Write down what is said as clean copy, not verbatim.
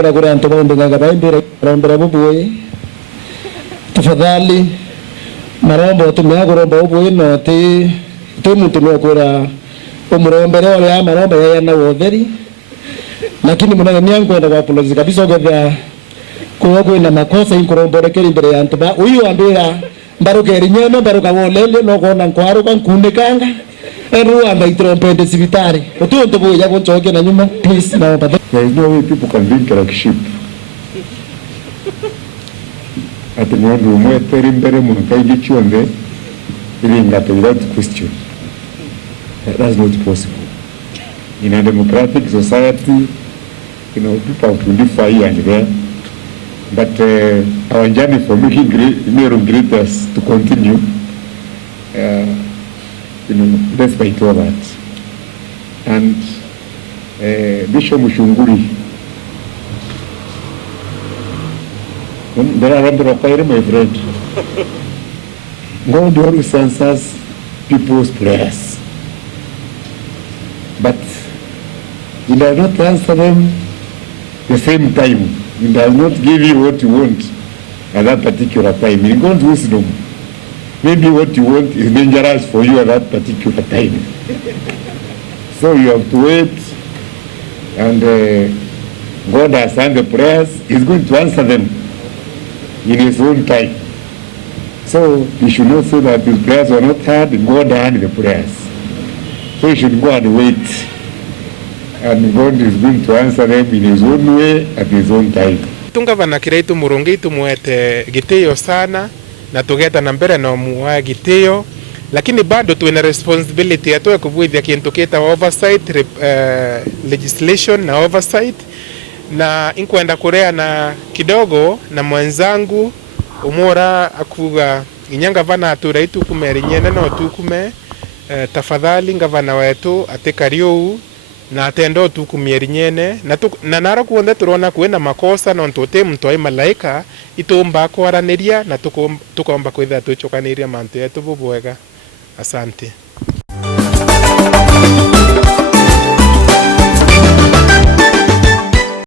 Ningora kura antu bonde ngaba imbere rombera bubuye. Tafadhali marombo tumegoromba bubuye no te muntu no kura umurombere ole maromba yana wotheri. Lakini mwana ni yangu enda apologize kabisa kwa kuwa ina makosa inkorombore keri imbere ya antu ba uyu andira mbaruka erinyeme mbaruka wolele no kona nkwaro kan kundikanga eru amba itrompende sibitari otunto boya konchoke na nyuma please na baba. There is no way people can drink like sheep. Ati mwandu mweteri imbere mwakaiji chionde ili ngato without question. That's not possible. In a democratic society, people have to differ here and there. But our journey for making great us to continue, despite all that. And Bishop Mushunguri, there are a number of prayers, my friend. God always answers people's prayers. But He does not answer them the same time. He does not give you what you want at that particular time. In God's wisdom, maybe what you want is dangerous for you at that particular time. So you have to wait, and God has answered the prayers. He's going to answer them in His own time. So you should not say that His prayers were not heard, God heard the prayers. So you should go and wait. And God is going to answer them in His own way at His own time. Tungavana kireitu murungi tumuete gitio sana na tugeta na mbere na muwa gitio, lakini bado tuwe responsibility ya tuwe kubuithia kintu kita oversight legislation na oversight, na inkwenda kurea na kidogo na mwenzangu umora akuga inyanga vana atura itu kumeri nyene no tukume tafadhali ngavana wetu atekariu na atendo tukumieri nyene na nara kuonde turona kwena makosa no ntote mtoi malaika itomba kwaraniria na tukomba kwitha tuchokaniria mantu yetu bubwega. Asante.